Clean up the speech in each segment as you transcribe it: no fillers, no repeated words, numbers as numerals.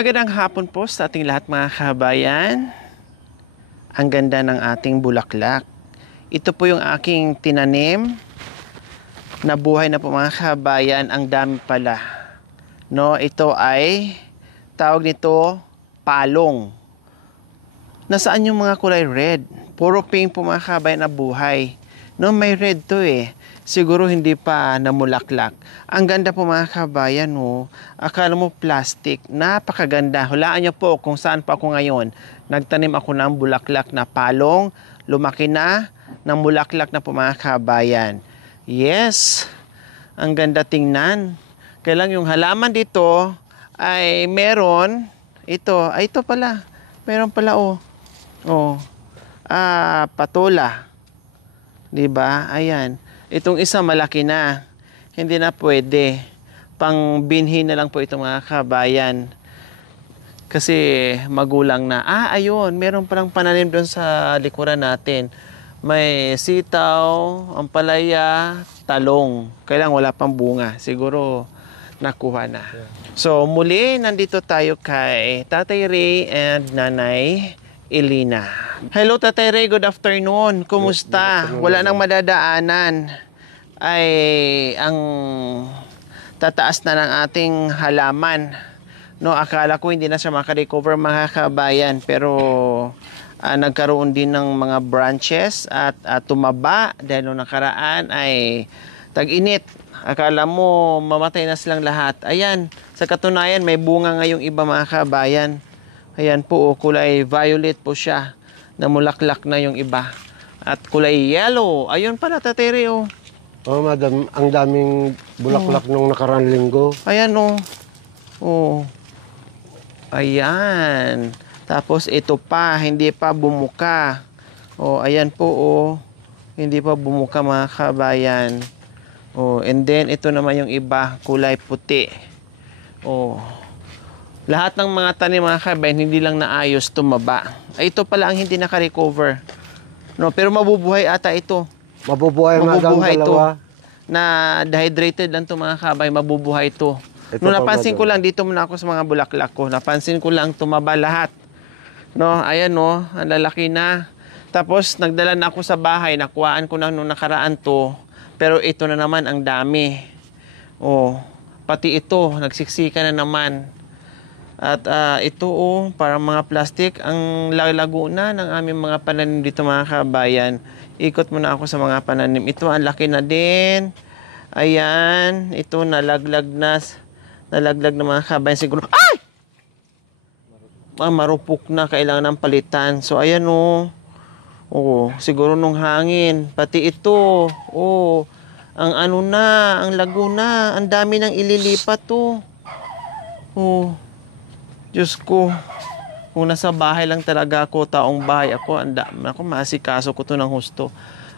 Magandang hapon po sa ating lahat mga kabayan. Ang ganda ng ating bulaklak. Ito po yung aking tinanim. Nabuhay na po mga kabayan. Ang dami pala. No, ito ay tawag nito palong. Nasaan yung mga kulay red? Puro pink po mga kabayan na buhay. No, may red to eh. Siguro hindi pa namulaklak. Ang ganda po mga kabayan, no? Akala mo plastic. Napakaganda. Hulaan niyo po kung saan pa ako ngayon. Nagtanim ako ng bulaklak na palong. Lumaki na. Namulaklak na po mga kabayan. Yes. Ang ganda tingnan. Kailang yung halaman dito ay meron. Ito. Ay, ito pala. Meron pala, oh. Oh. Patola. Diba? Ayan. Itong isa malaki na. Hindi na pwede. Pang binhi na lang po itong mga kabayan. Kasi magulang na. Ayun. Meron palang pananim doon sa likuran natin. May sitaw, ampalaya, talong. Kailang wala pang bunga. Siguro nakuha na. So muli, nandito tayo kay Tatay Ray and Nanay Elena. Hello Tatay Ray, good afternoon. Kumusta? Wala nang madadaanan. Ay ang tataas na ng ating halaman. No, akala ko hindi na siya makarecover mga kabayan, pero nagkaroon din ng mga branches at tumaba dahil nung nakaraan ay tag-init. Akala mo mamatay na silang lahat. Ayan, sa katunayan may bunga ngayong iba mga kabayan. Ayan po, kulay violet po siya. Namulaklak na yung iba. At kulay yellow. Ayun pala, Tatay Ray, oh. Oh, madam, ang daming bulaklak nung nakaraang linggo. Ayan, oh. Oh. Ayan. Tapos ito pa, hindi pa bumuka. Oh, ayan po, oh. Hindi pa bumuka mga kabayan. Oh, and then ito naman yung iba, kulay puti. Oh. Lahat ng mga tanim mga kabayan, hindi lang naayos tumaba. Ay, ito pala ang hindi naka-recover. No, pero mabubuhay ata ito. Mabubuhay ito. dalawa. Na dehydrated lang ito mga kabayan, mabubuhay ito. Nung napansin ko lang, dito muna ako sa mga bulaklak ko. Napansin ko lang, tumaba lahat. No, ayan no, ang lalaki na. Tapos nagdala na ako sa bahay, nakuhaan ko na nung nakaraan to. Pero ito na naman ang dami. Oh, pati ito, nagsiksika na naman. At ito oh, parang mga plastic, ang lalago na ng aming mga pananim dito mga kabayan. Ikot muna ako sa mga pananim. Ito ang laki na din. Ayan, ito nalaglag na mga kabayan. Siguro, ay! Marupok na, kailangan ng palitan. So ayan oh. Oh, siguro nung hangin. Pati ito. Oh, ang ano na, ang lago na. Ang dami nang ililipat to. Oh. Diyos ko, kung nasa bahay lang talaga ako, taong bahay ako, maasikaso ko to ng husto.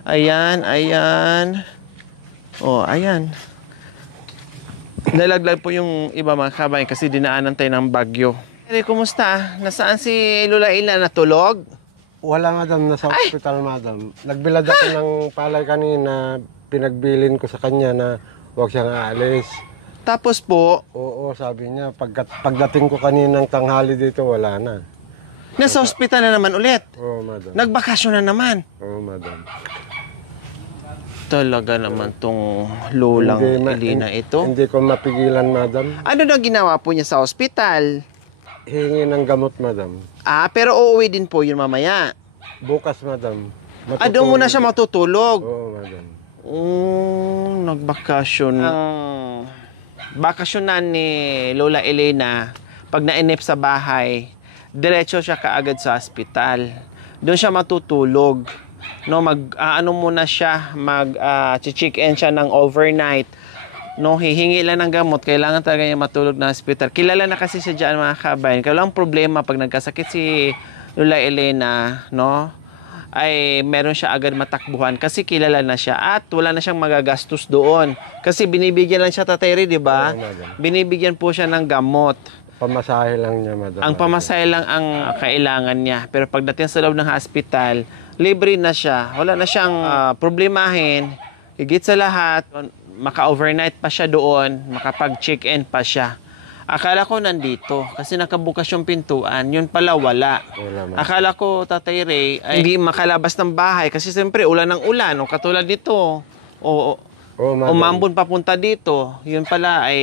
Ayan, ayan. Oh, ayan. Nalaglag po yung iba mga kabayan kasi dinaanan tayo ng bagyo. Pero kumusta? Nasaan si Lola Ila? Natulog? Wala madam, nasa hospital madam. Nagbilad ako ng palay kanina, pinagbilin ko sa kanya na huwag siyang aalis. Tapos po? Oo, sabi niya, pagdating ko kaninang tanghali dito, wala na. Nasa hospital na naman ulit? Oo, madam. Nagbakasyon na naman? Oo, madam. Talaga naman tong Lolang Elena ito? Hindi ko mapigilan, madam. Ano na ginawa po niya sa hospital? Hingi ng gamot, madam. Pero uuwi din po yun mamaya? Bukas, madam. Doon muna siya matutulog? Oo, madam. Nagbakasyon. Bakasyonan ni Lola Elena, pag nainip sa bahay, diretso siya kaagad sa hospital. Doon siya matutulog. No, muna siya, check-in siya ng overnight. No, hihingi lang ng gamot, kailangan talaga niya matulog na hospital. Kilala na kasi siya diyan mga kabayan. Kailangan problema pag nagkasakit si Lola Elena, no? Ay meron siya agad matakbuhan kasi kilala na siya at wala na siyang magagastos doon. Kasi binibigyan lang siya Tatay Ray, di ba? Binibigyan po siya ng gamot. Pamasahe lang niya, madam. Ang pamasahe lang ang kailangan niya. Pero pagdating sa loob ng hospital, libre na siya. Wala na siyang problemahin. Higit sa lahat, maka-overnight pa siya doon, makapag-check-in pa siya. Akala ko nandito kasi nakabukas yung pintuan. Yun pala wala. Wala, madam. Akala ko, Tatay Ray, ay hindi makalabas ng bahay kasi siyempre ulan ng ulan. O katulad dito. O Oo, madam. umambon papunta dito. Yun pala ay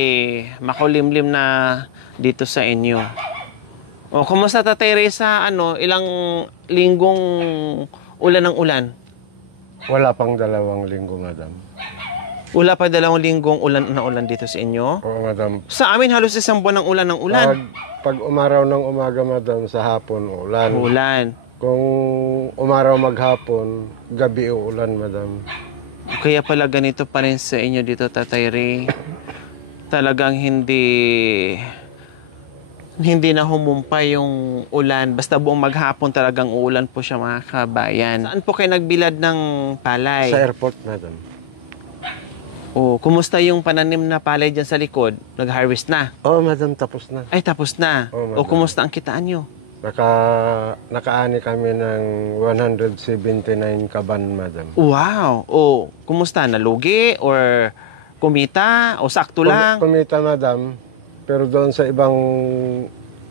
makulimlim na dito sa inyo. O, kumusta, Tatay Ray, sa ilang linggong ulan ng ulan? Wala pang 2 linggo, madam. Wala pa 2 linggong ulan na ulan dito sa inyo? Oo, madam. Sa amin halos 1 buwan ng ulan ng ulan. Pag umaraw ng umaga, madam, sa hapon, ulan. Ulan. Kung umaraw maghapon, gabi uulan, madam. Kaya pala ganito pa rin sa inyo dito, Tatay Ray. Talagang hindi na humumpay yung ulan. Basta buong maghapon talagang uulan po siya, mga kabayan. Saan po kayo nagbilad ng palay? Sa airport, madam. O, kumusta yung pananim na palay dyan sa likod? Nag-harvest na? Oo, madam, tapos na. Ay, tapos na. Oo, O, madam. kumusta ang kitaan nyo? Nakaani kami ng 179 kaban, madam. Wow! O, kumusta? Nalugi? Or kumita? O sakto lang? Kumita, madam. Pero doon sa ibang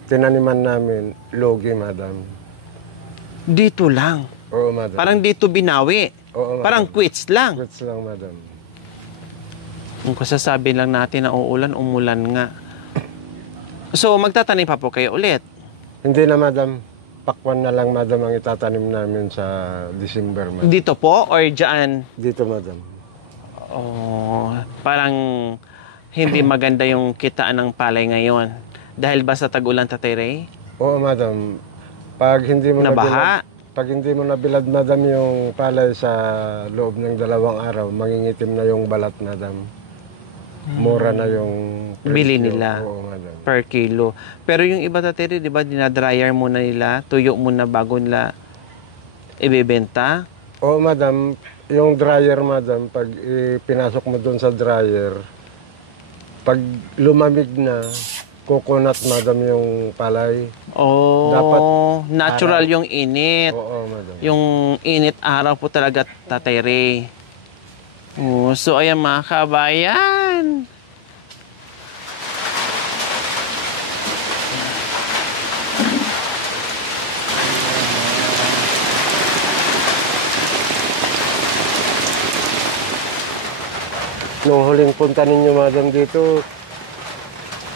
tinaniman namin, logi, madam. Dito lang. Oo, madam. Parang dito binawi. Oo, madam. Parang quits lang. Quits lang, madam. Kung kasasabi lang natin na uulan, umulan nga. So, magtatanim pa po kayo ulit? Hindi na, madam. Pakwan na lang, madam, ang itatanim namin sa December, madam. Dito po or dyan? Dito, madam. Oh, parang hindi maganda yung kitaan ng palay ngayon. Dahil ba sa tag-ulan, Tatay Ray? Oo, madam. Pag hindi mo Nabaha? pag hindi mo nabilad, madam, yung palay sa loob ng 2 araw, mangingitim na yung balat, madam. Mura na yung Bili presyo. nila. Oo, madam. Per kilo. Pero yung iba, Tatay Ray, di ba, dinadryer muna nila, tuyo muna bago nila ibebenta? Oo, madam. Yung dryer, madam, pag pinasok mo doon sa dryer, pag lumamig na, coconut, madam, yung palay. Oh, Dapat natural araw. yung init. Oo, madam. Yung init araw po talaga, Tatay Ray. Oh, so ayan, mga kabayan. Nung huling punta ninyo, madam, dito,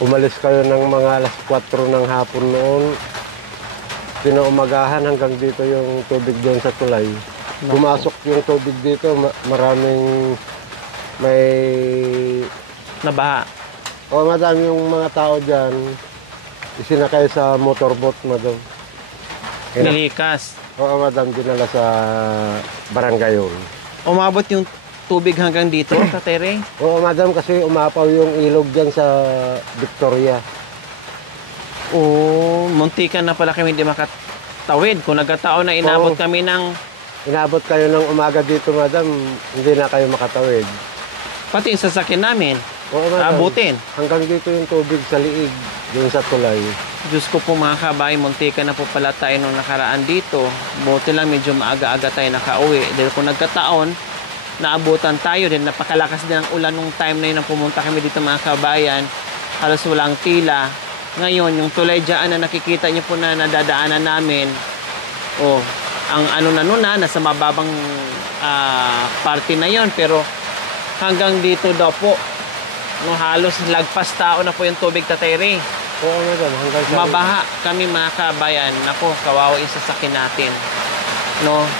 umalis kayo ng mga alas 4 ng hapon noon. Kinaumagahan hanggang dito yung tubig doon sa tulay. Pumasok yung tubig dito, maraming may... Nabaha. O, madam, yung mga tao dyan, isinakay sa motorboat, madam. Nilikas. Oo, madam, dinala sa barangay yun. Umabot yung tubig hanggang dito, Tatay Ray? Oo, madam, kasi umapaw yung ilog dyan sa Victoria. Oo, muntikan na pala kami hindi makatawid. Kung nagkataon na inabot Oo. kami ng Inabot kayo ng umaga dito, madam, hindi na kayo makatawid. pati yung sasakyan namin. Oo, madam. Abutin. Hanggang dito yung tubig sa liig, dun sa tulay. Diyos ko po, mga kabahay, muntikan na po pala tayo nung nakaraan dito. Buti lang medyo maaga-aga tayo nakauwi. Dahil kung nagkataon, naabutan tayo din. Napakalakas din ang ulan nung time na yun nang pumunta kami dito, mga kabayan. Halos walang tila. Ngayon, yung tulay dyan na nakikita niyo po na nadadaanan namin, ang nasa mababang party na yon, pero hanggang dito daw po, halos lagpas tao na po yung tubig, Tatay Ray. Oo, madam, hanggang sa... Mabaha kami, mga kabayan. Nako, kawawa yung sasakyan natin.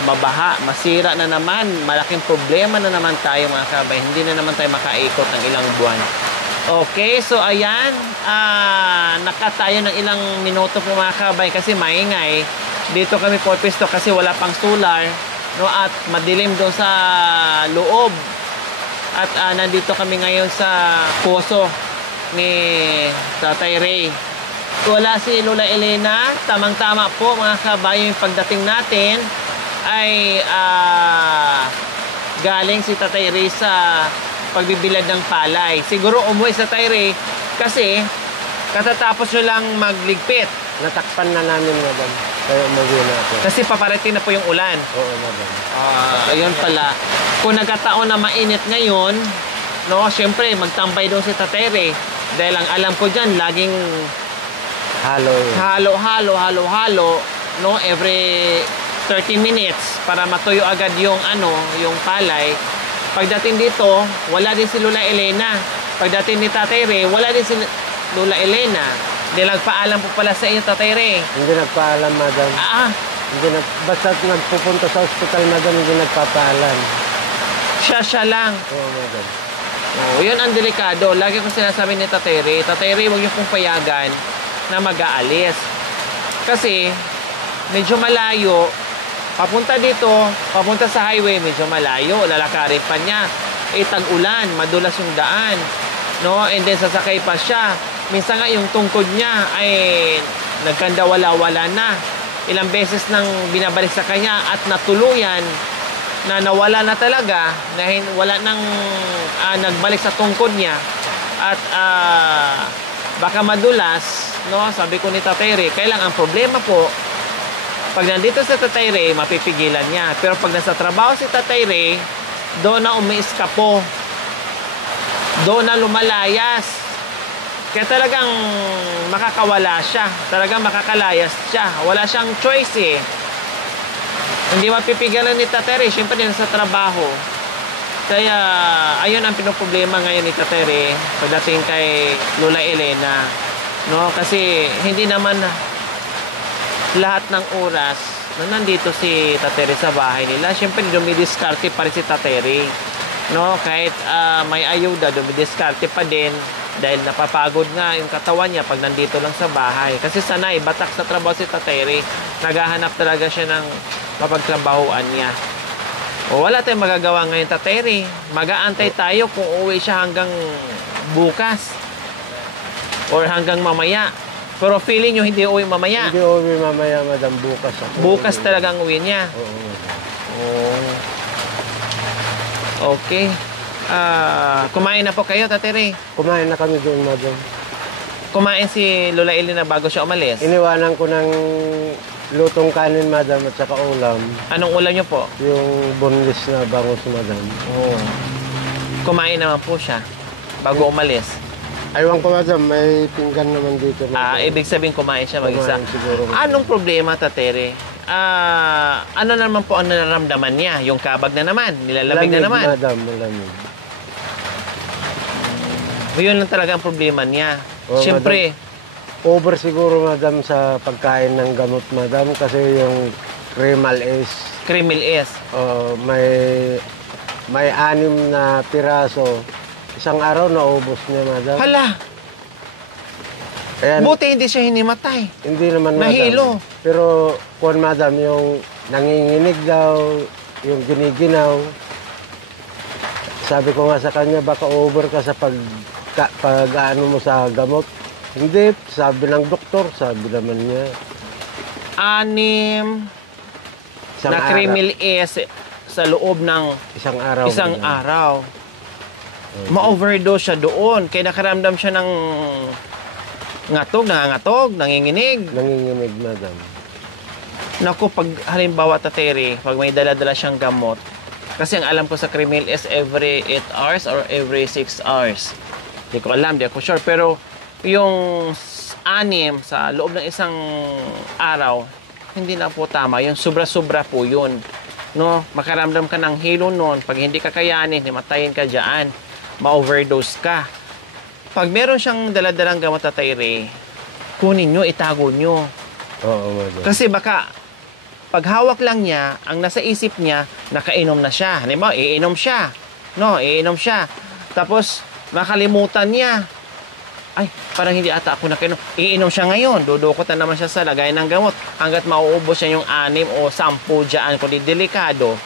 Mabaha, masira na naman. Malaking problema na naman tayo, mga kabayan. Hindi na naman tayo makaikot ng ilang buwan. Okay, so ayan, nakatayo ng ilang minuto po, mga kabay, kasi maingay. Dito kami po pisto kasi wala pang solar, at madilim doon sa loob. At nandito kami ngayon sa poso ni Tatay Ray. Wala si Lola Elena, tamang-tama po, mga kabay, yung pagdating natin ay galing si Tatay Ray sa pagbibilad ng palay. Siguro umuwi sa Tatay Ray kasi katatapos nyo lang magligpit. Natakpan na namin, madam. Kaya umuwi na ako. Kasi paparating na po yung ulan. Oo, madam. Ayun pala. Kung nagkataon na mainit ngayon, syempre magtambay doon si Tatay Ray. Dahil ang alam ko dyan, laging Halo. halo, no? Every 30 minutes para matuyo agad yung yung palay. Pagdating dito, wala din si Lola Elena. Pagdating ni Tatay Ray, wala din si Lola Elena. Nagpaalam po pala sa iyo, Tatay Ray. Hindi nagpaalam, madam. Basta nagpupunta sa ospital, madam, hindi nagpapaalam. Siya lang. Oo, madam. Oh, yun ang delikado. Lagi ko sinasabi ni Tatay Ray, huwag niyo pong payagan na mag-aalis. Kasi, medyo malayo. Papunta dito, papunta sa highway, medyo malayo. Lalakarin pa niya. Tag-ulan, madulas yung daan. No? And then, sasakay pa siya. Minsan nga, yung tungkod niya ay nagkandawala-wala na. Ilang beses nang binabalik sa kanya at natuluyan na nawala na talaga, na wala nang nagbalik sa tungkod niya at baka madulas, no? Sabi ko ni Tatay Ray, kailang ang problema po, pag nandito sa Tatay Ray, mapipigilan niya. Pero pag nasa trabaho si Tatay Ray, doon na umiiskapo, doon na lumalayas. Kaya talagang makakawala siya, talagang makakalayas siya. Wala siyang choice eh. Hindi mapipigilan ni Tatay Ray, syempre din sa trabaho. Kaya, ayun ang pinoproblema ngayon ni Tatay Ray pagdating kay Lola Elena. No? Kasi, hindi naman lahat ng oras na nandito si Tatay Ray sa bahay nila. Syempre, dumidiskarte pa rin si Tatay Ray. No? Kahit may ayuda, dumidiskarte pa din. Dahil napapagod nga yung katawan niya pag nandito lang sa bahay. Kasi sanay, batak sa trabaho si Tatay Ray. Naghahanap talaga siya ng mapagtrabahoan niya. O wala tayong magagawa ngayon, Tatay Ray. Mag-aantay tayo kung uwi siya hanggang bukas. Or hanggang mamaya. Pero feeling nyo hindi uwi mamaya. Hindi uwi mamaya, madam. Bukas ako. Bukas talagang uwi niya. Oo. Okay. Kumain na po kayo, Tatay Ray? Kumain na kami doon, madam. Kumain si Lola Elena bago siya umalis? Iniwanan ko ng lutong kanin, madam, at saka ulam. Anong ulam niyo po? Yung boneless na bangus, madam. Oo. Kumain naman po siya bago umalis. Aywan ko, madam, may pinggan naman dito, madam. Ibig sabihin kumain siya mag-isa. Kumain siguro, madam. Anong problema, Tatay Ray? Ano naman po ang nararamdaman niya? Yung kabag na naman? Nilalamig na naman? Madam, malamig. Yun lang talaga ang problema niya. Oo, Siyempre, Over siguro, madam, sa pagkain ng gamot, madam, kasi yung Cremal is Kremil S. may 6 na piraso. Isang araw naubos niya, madam. Hala, Kaya, buti hindi siya hinimatay. hindi naman, madam. Nahilo. Pero, kung madam, yung nanginginig daw, yung giniginaw, sabi ko nga sa kanya, baka over ka sa pag-ano mo sa gamot. Hindi, sabi ng doktor, sabi naman niya. 6 Isang na araw. Kremil S sa loob ng Isang araw. isang madam. araw. Ma-overdose siya doon. Kaya nakaramdam siya ng nangangatog, nanginginig. Nanginginig, madam. Naku, pag halimbawa, Tatay Ray, pag may dala-dala siyang gamot, kasi ang alam ko sa Kremil is every 8 hours or every 6 hours. Hindi ko alam, hindi ako sure. Pero yung 6 sa loob ng isang araw, hindi na po tama. Yung sobra-sobra po yun. No? Makaramdam ka ng hilo nun. Pag hindi ka kayanin, himatayin ka dyan. Ma-overdose ka. Pag meron siyang daladalang gamot, Tatay Ray, kunin nyo, itago nyo. Oo, madam. Kasi baka, pag hawak lang niya, ang nasa isip niya, nakainom na siya. Halimbawa, iinom siya. No, iinom siya. Tapos, makalimutan niya. Ay, parang hindi ata ako nakainom. Iinom siya ngayon. Dudukot na naman siya sa lagay ng gamot. Hanggat mauubos siya yung 6 o 10 dyan. Kundi delikado.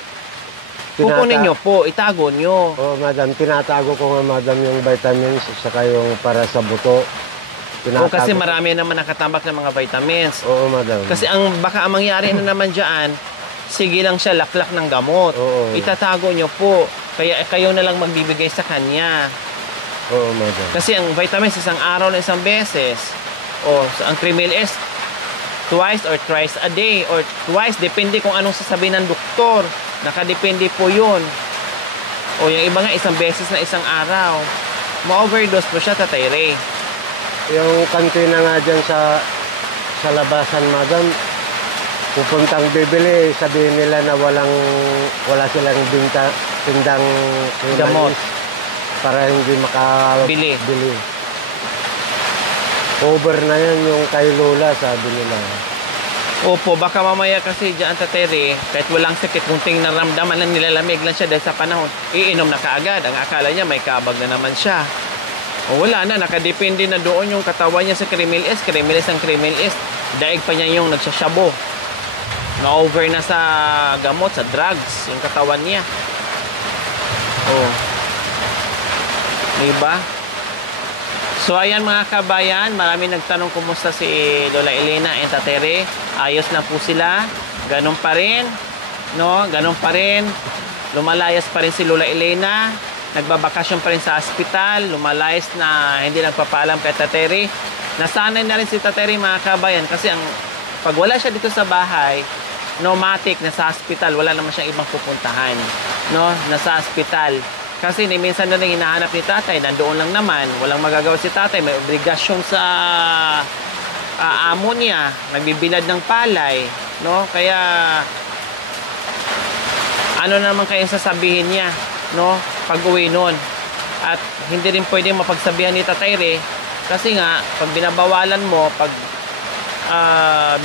Kukunin nyo po, itago nyo. Oo, madam. Tinatago ko nga, madam, yung vitamins saka yung para sa buto. O kasi marami naman nakatambak ng mga vitamins. Oo, madam. Kasi baka ang mangyari na naman dyan, sige lang siya laklak ng gamot. Oo. Itatago nyo po. Kaya kayo na lang magbibigay sa kanya. Oo, madam. Kasi ang vitamins, isang araw na isang beses. O ang Kremil S, twice or thrice a day. Or twice, depende kung anong sasabihin ng doktor. Nakadepende po yun. O yung iba nga, isang beses na isang araw. Ma-overdose po siya, Tatay Ray. yung kantina nga dyan sa labasan, madam, pupuntang bibili, sabihin nila na wala silang tindang Gamot. para hindi Bili. makabili. Over na yan yung kay Lola, sabi nila. Opo, baka mamaya kasi dyan, Tatay Ray, kahit walang sakit, kung naramdaman lang nilalamig lang siya dahil sa panahon, iinom na kaagad. Ang akala niya may kabag na naman siya. O wala na, nakadepende na doon yung katawan niya sa Krimeil S. Krimeil S ang Krimeil S. Daig pa niya yung nagsasyabo. Na-over na sa gamot, sa drugs, yung katawan niya. Oh. Diba? So ayan mga kabayan, marami nagtanong kumusta si Lola Elena and Tatay Ray. Ayos na po sila. Ganun pa rin. No? Ganun pa rin. Lumalayas pa rin si Lola Elena. Nagbabakasyon pa rin sa ospital. Lumalayas na hindi nagpapaalam kay Tatay Ray. Nasanay na rin si Tatay Ray mga kabayan kasi pag wala siya dito sa bahay, nomatic, nasa hospital, wala naman siyang ibang pupuntahan. No? Nasa hospital. Kasi minsan na hinahanap ni tatay, nandoon lang naman, walang magagawa si tatay, may obligasyon sa amo niya, nagbibilad ng palay, no? Kaya ano naman kayang sasabihin niya, no? Pag-uwi nun. At hindi rin pwedeng mapagsabihan ni Tatay Ray kasi nga, pag binabawalan mo,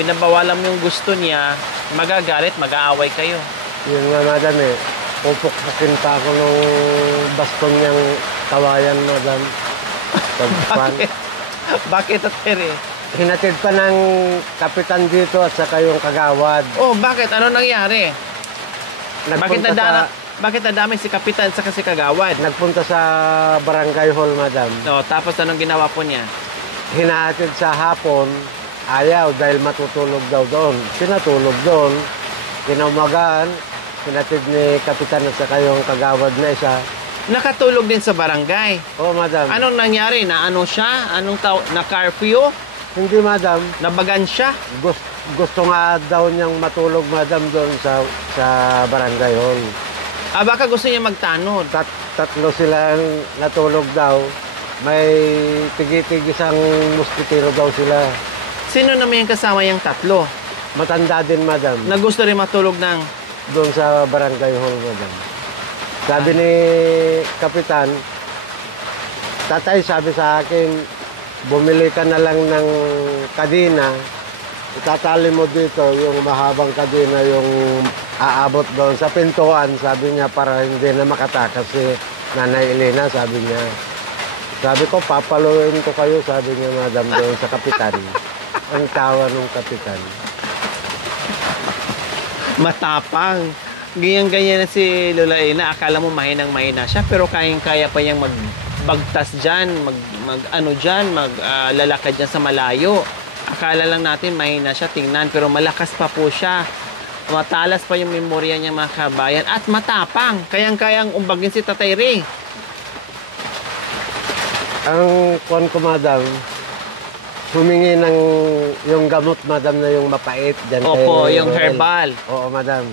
binabawalan mo yung gusto niya, magagalit, mag-aaway kayo. Yun nga, madam eh. Pupukpukin pa ako nung baston niyang kawayan, madam. Bakit? Bakit, Tatay Ray? Hinatid pa ng kapitan dito at saka yung kagawad. Oh, bakit? Ano nangyari? Nagpunta Bakit nadamay si kapitan sa kasi kagawad? Nagpunta sa barangay hall, madam. No, tapos anong ginawa po niya? Hinahatid sa hapon, ayaw dahil matutulog daw doon. Pinatulog doon, kinaumagaan, hinatid ni kapitan at saka yung kagawad na isa. Nakatulog din sa barangay. Oo, madam. Anong nangyari? Na ano siya? Na curfew? Hindi, madam. Nabagan siya? Gusto nga daw niyang matulog, madam, doon sa barangay hall. Baka gusto niya magtanod. Tatlo silang natulog daw. May tigi-tigisang muskitero daw sila. Sino naman yung kasama yung tatlo? Matanda din, madam. Na gusto rin matulog ng... Doon sa barangay hall, madam. Sabi ni kapitan, tatay, sabi sa akin, bumili ka na lang ng kadena, itatali mo dito yung mahabang kadena, yung aabot doon sa pintuan, sabi niya, para hindi na makatakas si Nanay Elena, sabi niya. Sabi ko, papaluin ko kayo, sabi niya, madam, doon sa kapitan. Ang tawa ng kapitan. Matapang. Ganyan-ganyan na si Lola Elena. Akala mo mahinang-mahina siya, pero kayang-kaya pa niyang magbagtas dyan, maglalakad dyan sa malayo. Akala lang natin mahina siya, tingnan, pero malakas pa po siya. Matalas pa yung memorya niya, mga kabayan, at matapang. Kayang-kayang umbagin si Tatay Ray. Ang kuwan ko, madam, humingi ng yung gamot, madam, na yung mapait dyan. Opo, kay yung Roel. herbal. Oo, madam.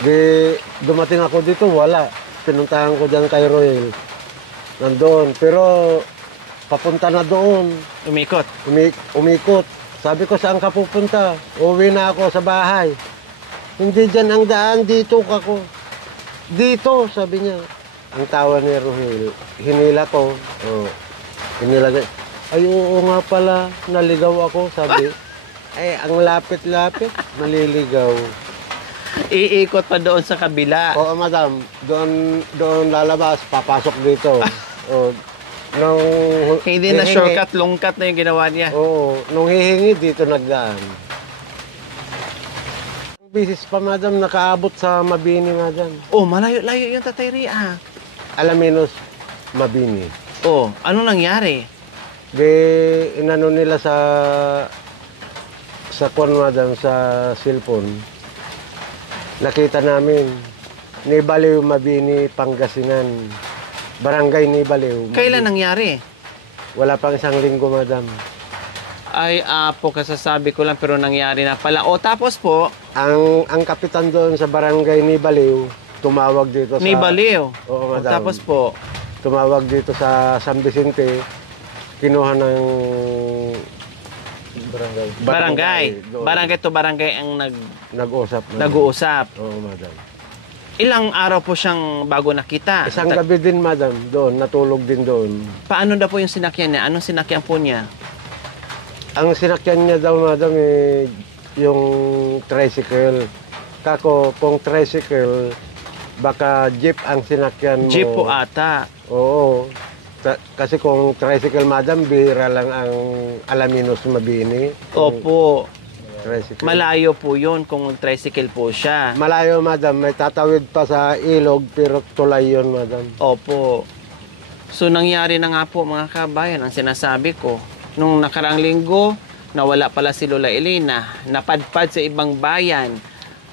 Di, dumating ako dito, wala. Pinuntahan ko dyan kay Roel. Nandoon. Pero, papunta na doon. Umikot. Umikot. Sabi ko, saan ka pupunta? Uwi na ako sa bahay. Hindi dyan ang daan, dito ako. Dito, sabi niya. Ang tawa ni Roel. Hinila ko. Oh, hinila ko. Ay, oo nga pala, naligaw ako, sabi. Ay, ang lapit-lapit, maliligaw. Iikot pa doon sa kabila. Oo, madam, doon lalabas, papasok dito. O, nung Hindi na shortcut, longkat na yung ginawa niya. Oo, nung hihingi, dito nagdaan. Bisis pa, madam, nakaabot sa Mabini, madam. Oh, malayo-layo yung Tatay Ray, Alaminos, Mabini. Oh, ano nangyari? Di, inano nila sa kwan, madam, sa cellphone. Nakita namin, Nibaliw, Mabini, Pangasinan. Barangay Nibaliw. Kailan nangyari? Wala pang isang linggo, madam. Ay, po, kasasabi ko lang, pero nangyari na pala. O, tapos po, Ang kapitan doon sa barangay Nibaliw, tumawag dito sa... Nibaliw. Oo, O, madam. tapos po, Tumawag dito sa San Vicente. kinuha ng Barangay. doon. Barangay to barangay ang Nag-usap. nag-uusap. Oo, madam. Ilang araw po siyang bago nakita? Isang gabi din, madam, doon. Natulog din doon. Paano daw po yung sinakyan niya? Anong sinakyan po niya? Ang sinakyan niya daw, madam, yung tricycle. Kako, kung tricycle, baka jeep ang sinakyan mo. Jeep po ata. Oo. Kasi kung tricycle, madam, bihira lang ang Alaminos Mabini. Opo. Tricycle. Malayo po yun kung tricycle po siya. Malayo, madam. May tatawid pa sa ilog, pero tulay yun, madam. Opo. So nangyari na nga po mga kabayan, ang sinasabi ko. Nung nakarang linggo, nawala pala si Lola Elena. Napadpad sa ibang bayan.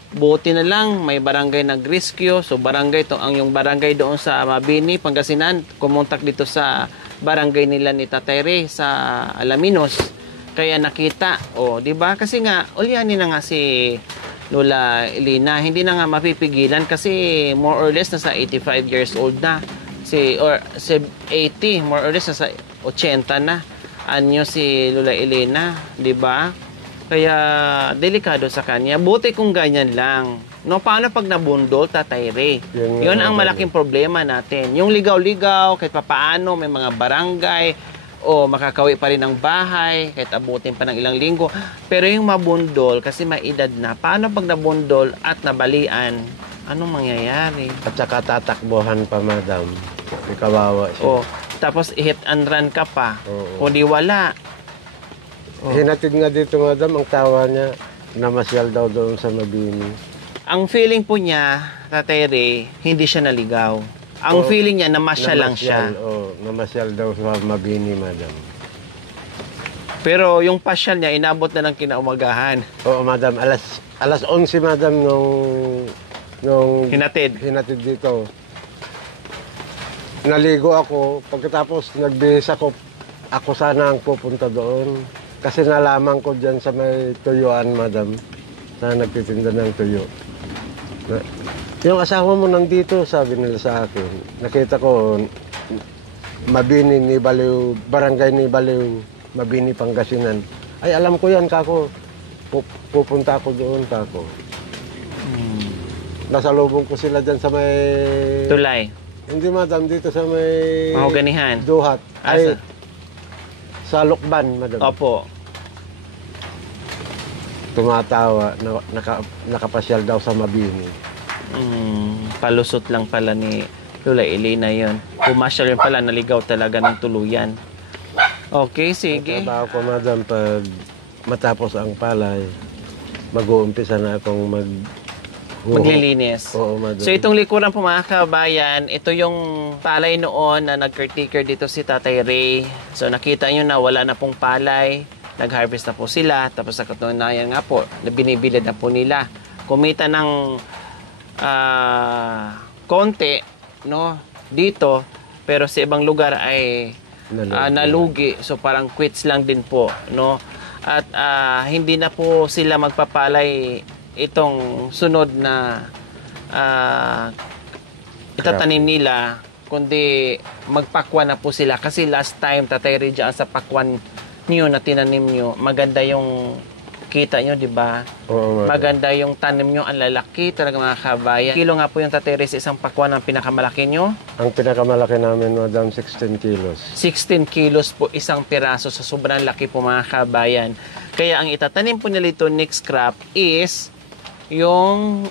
Buti na lang, may barangay nag-rescue. So barangay, yung barangay doon sa Mabini, Pangasinan, kumontak dito sa barangay nila ni Tatay Ray sa Alaminos. Kaya nakita, di ba? Kasi nga, ulyanin na nga si Lola Elena. Hindi na nga mapipigilan kasi more or less nasa 85 years old na. Or 80, more or less nasa 80 na. Anyo si Lola Elena, di ba? Kaya delikado sa kanya. Buti kung ganyan lang. No, paano pag nabundol, Tatay Ray? Yun ang malaking problema natin. Yung ligaw-ligaw, kahit papaano, may mga barangay, o makakawi pa rin ng bahay, kahit abutin pa ng ilang linggo. Pero yung mabundol, kasi may edad na, paano pag nabundol at nabalian, anong mangyayari? At saka tatakbuhan pa, madam. Ikawawa siya. Tapos hit and run ka pa. Oo. Kung di wala. Hinatid nga dito, madam, ang tawa niya, namasyal daw doon sa Mabini. Ang feeling po niya, Tatay Ray, hindi siya naligaw. Ang feeling niya, namasyal lang siya. Namasyal daw sa Mabini, madam. Pero yung pasyal niya, inabot na ng kinaumagahan. Oo, madam. Alas 11, madam, nung Hinatid. hinatid dito. Naligo ako. Pagkatapos, nagbihis ako. Ako sana ang pupunta doon. Kasi nalaman ko dyan sa may tuyuan, madam. Na nagtitinda ng tuyo. Yung asawa mo nandito, sabi nila sa akin. Nakita ko, Mabini ni Baliw, barangay ni Baliw, Mabini, Pangasinan. Ay, alam ko yan, kako. Pupunta ako doon, kako. Nasalubong ko sila dyan sa may... Tulay. Hindi, madam, dito sa may... Mahuganihan. Duhat. Asa? Ay, sa Lukban, madam. Opo. Tumatawa, nakapasyal daw sa Mabini. Palusot lang pala ni Lola Elena yun. Pumasyal yun pala, naligaw talaga ng tuluyan. Okay, sige. Trabaho ko, madam, pag matapos ang palay, mag-uumpisa na akong maglilinis. Oo, madam. So itong likuran po mga kabayan, ito yung palay noon na nag-caretaker dito si Tatay Ray. So nakita nyo na wala na pong palay. Nag-harvest na po sila. Tapos sa katunayan nga po, binibilad na po nila. Kumita ng konti, no, dito, pero sa ibang lugar ay nalugi. So parang quits lang din po, no. At hindi na po sila magpapalay itong sunod na itatanim nila, kundi magpakwan na po sila. Kasi last time, Tatay Ray, sa pakwan niyo na tinanim niyo, maganda yung kita nyo, di ba? Oo, maganda yung tanim nyo, ang lalaki talaga mga kabayan. Kilo nga po yung Tatay Ray sa isang pakwan ang pinakamalaki nyo? Ang pinakamalaki namin, madam, 16 kilos. 16 kilos po isang piraso, sa sobrang laki po mga kabayan. Kaya ang itatanim po nila ito next crop is yung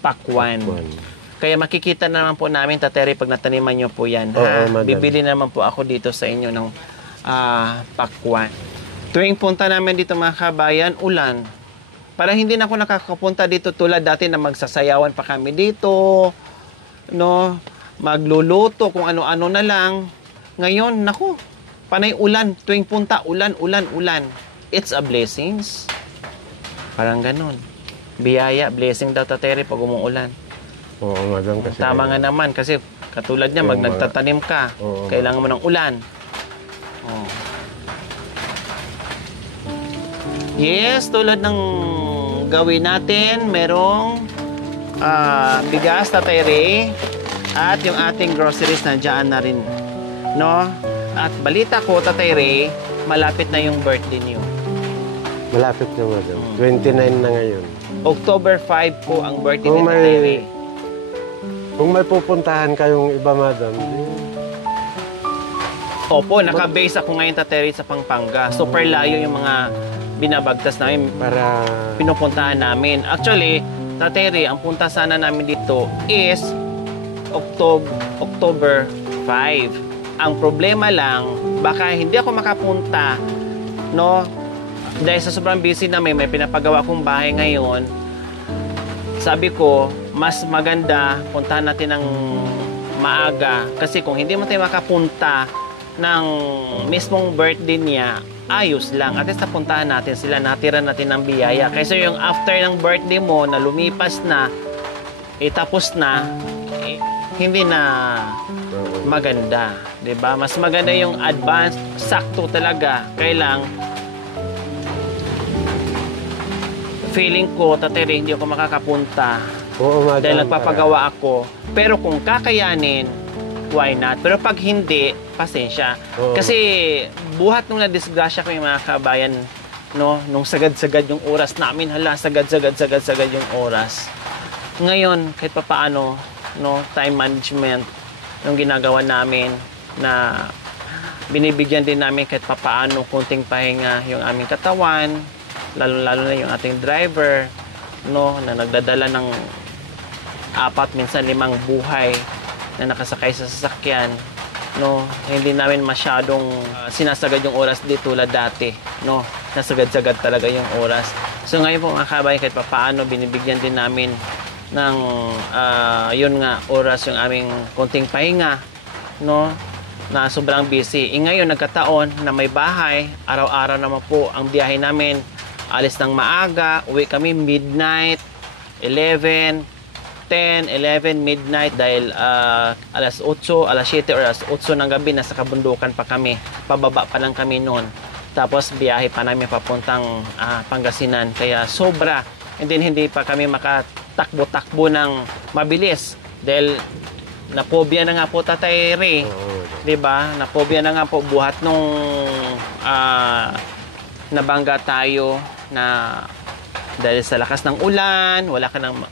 pakwan. Kaya makikita naman po namin, Tatay Ray, pag nataniman nyo po yan. Oo, bibili naman po ako dito sa inyo ng pakwan. Tuwing punta namin dito mga kabayan, ulan. Para hindi na ako nakakapunta dito tulad dati na magsasayawan pa kami dito, no? Magluluto kung ano-ano na lang. Ngayon, naku, panay ulan. Tuwing punta, ulan, ulan, ulan. It's a blessings. Parang ganun. Biyaya, blessing daw, Tatay Ray, pag umuulan. Oo, madam. Kasi Tama nga naman, kasi katulad niya, nagtatanim ka, kailangan mo ng ulan. Oh. Yes, tulad ng gawin natin, merong bigas, Tatay Ray, at yung ating groceries nandiyan na rin, no? At balita ko, Tatay Ray, malapit na yung birthday niyo. Malapit na madam. 29 na ngayon. October 5 po ang birthday Kung ni Tatay Ray. Kung may pupuntahan kayong iba, madam, Opo, naka-base ako ngayon, Tatay Ray, sa Pampanga. Super layo yung mga binabagtas namin, para pinupuntahan namin. Actually, Tatay Ray, ang punta sana namin dito is October 5. Ang problema lang, baka hindi ako makapunta, no? Dahil sa sobrang busy na may pinapagawa kong bahay ngayon, sabi ko, mas maganda puntahan natin ng maaga. Kasi kung hindi mo tayo makapunta ng mismong birthday niya, ayos lang. At least napuntahan natin sila, natira natin ng biyaya. Kaysa yung after ng birthday mo na lumipas na, tapos na, hindi na maganda. 'Di ba? Mas maganda yung advance, sakto talaga. Kailang feeling ko, Tatay Ray, hindi ako makakapunta. oo, madam, Dahil nagpapagawa ako. Pero kung kakayanin, why not? Pero pag hindi, pasensya. Oo. Kasi buhat nung nadisgrasya ko yung mga kabayan, no, nung sagad-sagad yung oras namin, sagad-sagad yung oras. Ngayon, kahit papaano, no, time management yung ginagawa namin na binibigyan din namin kahit papaano konting pahinga yung aming katawan, lalo-lalo na yung ating driver, no, na nagdadala ng 4, minsan 5 buhay na nakasakay sa sasakyan, no, hindi namin masyadong sinasagad yung oras di tulad dati, no, nasagad-sagad talaga yung oras. So ngayon po mga kabayan, kahit papaano binibigyan din namin ng yun nga, oras yung aming konting pahinga, no, na sobrang busy. Ngayon nagkataon na may bahay, araw-araw naman po ang biyahe namin, alis ng maaga, uwi kami midnight, 11, 10, 11, midnight dahil alas 8, alas 7 or alas 8 ng gabi nasa kabundukan pa kami. Pababa pa lang kami noon. Tapos biyahe pa namin papuntang Pangasinan. Kaya sobra. And then hindi pa kami makatakbo-takbo ng mabilis dahil napobia na nga po Tatay Ray. Oo. 'Di ba? Napobia na nga po buhat nung nabangga tayo na dahil sa lakas ng ulan,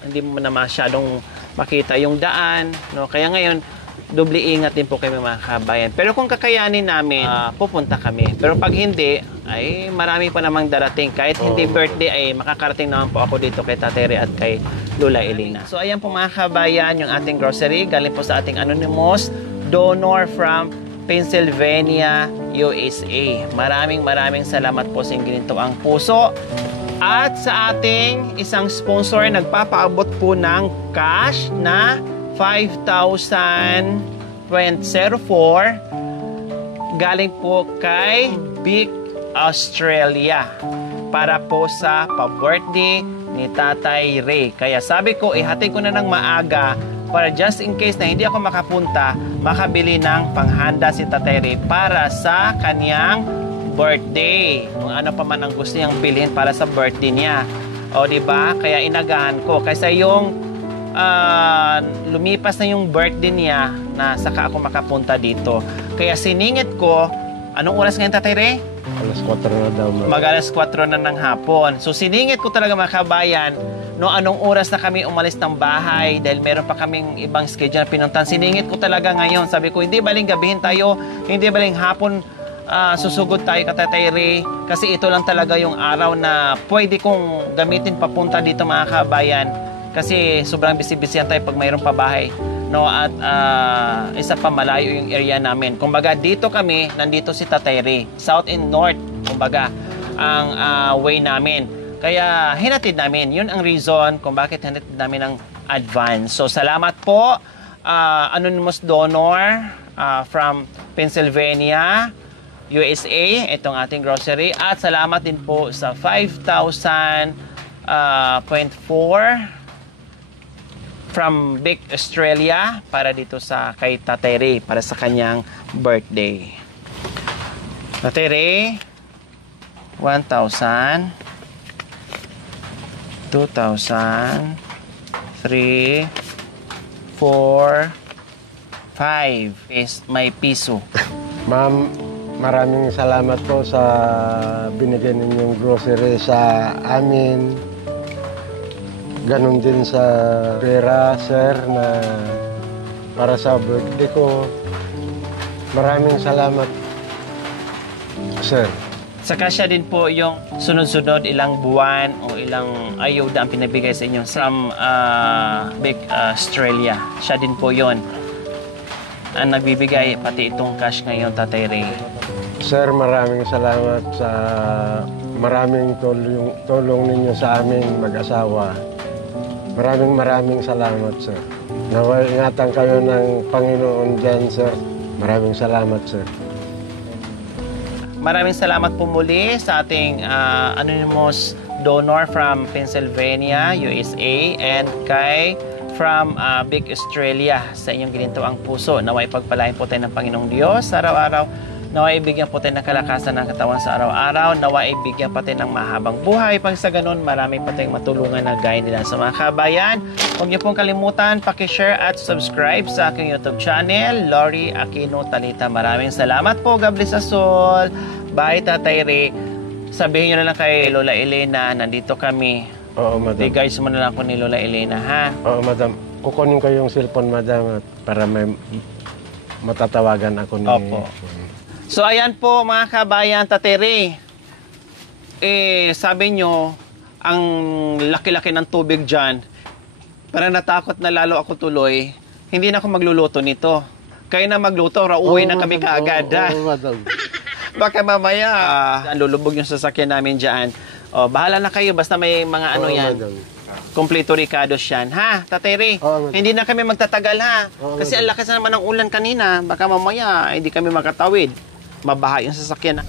hindi mo na masyadong makita yung daan, no? Kaya ngayon, doble ingat din po kami mga kabayan. Pero kung kakayanin namin, pupunta kami. Pero pag hindi, ay marami pa namang darating. Kahit hindi birthday, ay makakarating naman po ako dito kay Tatay Ray at kay Lola Elena. So ayan po mga kabayan, yung ating grocery, galing po sa ating anonymous donor from Pennsylvania, USA. Maraming salamat po sa inyong ginitoang puso. At sa ating isang sponsor, nagpapaabot po ng cash na 5,000.04 galing po kay Big Australia para po sa pa-birthday ni Tatay Ray. Kaya sabi ko, ihatid ko na ng maaga para just in case na hindi ako makapunta, makabili ng panghanda si Tatay Ray para sa kanyang birthday. Kung ano pa man ang gusto niyang bilhin para sa birthday niya. O, diba? Kaya inagahan ko. Kaysa yung lumipas na yung birthday niya na saka ako makapunta dito. Kaya siningit ko, anong oras ngayon, Tatay Ray? Alas 4 na daw. Mag-alas 4 na ng hapon. So siningit ko talaga mga kabayan, no, anong oras na kami umalis ng bahay dahil meron pa kaming ibang schedule na pinuntan. Siningit ko talaga ngayon. Sabi ko, hindi baling gabihin tayo, hindi baling hapon susugod tayo kay Tatay Ray kasi ito lang talaga yung araw na pwede kong gamitin papunta dito mga kabayan kasi sobrang busy-busy tayo pag mayroon pa bahay, no, at isa pa malayo yung area namin. Kumbaga dito kami, nandito si Tatay Ray, south and north, kumbaga ang way namin. Kaya hinatid namin, yun ang reason kung bakit hinatid namin ng advance. So salamat po anonymous donor from Pennsylvania, USA, itong ating grocery. At salamat din po sa 5,000.4 from Big Australia para dito sa kay Tatay Ray para sa kanyang birthday. Tatay Ray, 1,000, 2,000, 3, 4, 5 is may piso. Ma'am, maraming salamat po sa binigay ninyong grocery sa amin. Ganon din sa pera, sir, na para sa birthday ko. Maraming salamat, sir. Saka siya din po yung sunod-sunod ilang buwan o ilang ayuda ang pinabigay sa inyo from Big Australia. Siya din po yon ang nagbibigay pati itong cash ngayon, Tatay Ray. Sir, maraming salamat sa maraming tulong ninyo sa aming mag-asawa. Maraming salamat, sir. Naway ingatan kayo ng Panginoon dyan, sir. Maraming salamat, sir. Maraming salamat po muli sa ating anonymous donor from Pennsylvania, USA, and kay from Big Australia sa inyong ginintuang puso. Naway pagpalain po tayo ng Panginoong Diyos sa araw-araw. Naway ibigyan po tayo ng kalakasan ng katawan sa araw-araw. Naway ibigyan pa tayo ng mahabang buhay. Pag sa ganun, marami pa tayong matulungan na gaya nila sa mga kabayan. Huwag niyo pong kalimutan, pakishare at subscribe sa aking YouTube channel, Lori Aquino Talita. Maraming salamat po. God bless us all. Bye, Tatay Ray. Sabihin niyo na lang kay Lola Elena, nandito kami. Oo, madam. Bigay mo na lang ko ni Lola Elena, ha? Oo, madam. Kukunin ko yung cellphone, madam, para may matatawagan ako ni... Opo. So, ayan po, mga kabayan, Tatay Ray. Sabi nyo, ang laki-laki ng tubig dyan, parang natakot na lalo ako tuloy. Hindi na ako magluluto nito. Kayo na magluto, rauwi na kami kaagad, ha? Oo, madam. Baka mamaya, lulubog yung sasakyan namin dyan. O, bahala na kayo, basta may mga ano Oo, yan. madam. Kompleto ricados yan. Ha, Tatay Ray? Oo, madam. Hindi na kami magtatagal, ha? Oo, Kasi madam. ang lakas na naman ng ulan kanina. Baka mamaya, hindi kami makatawid. Mabaha yung sasakyan.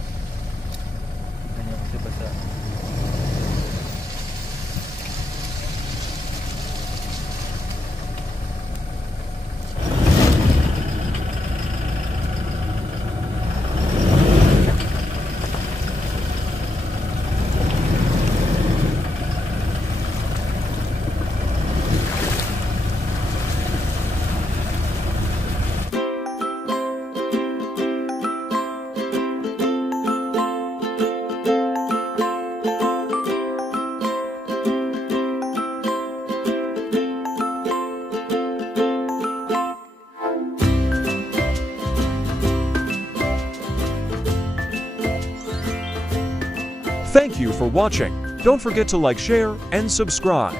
Thank you for watching. Don't forget to like, share, and subscribe.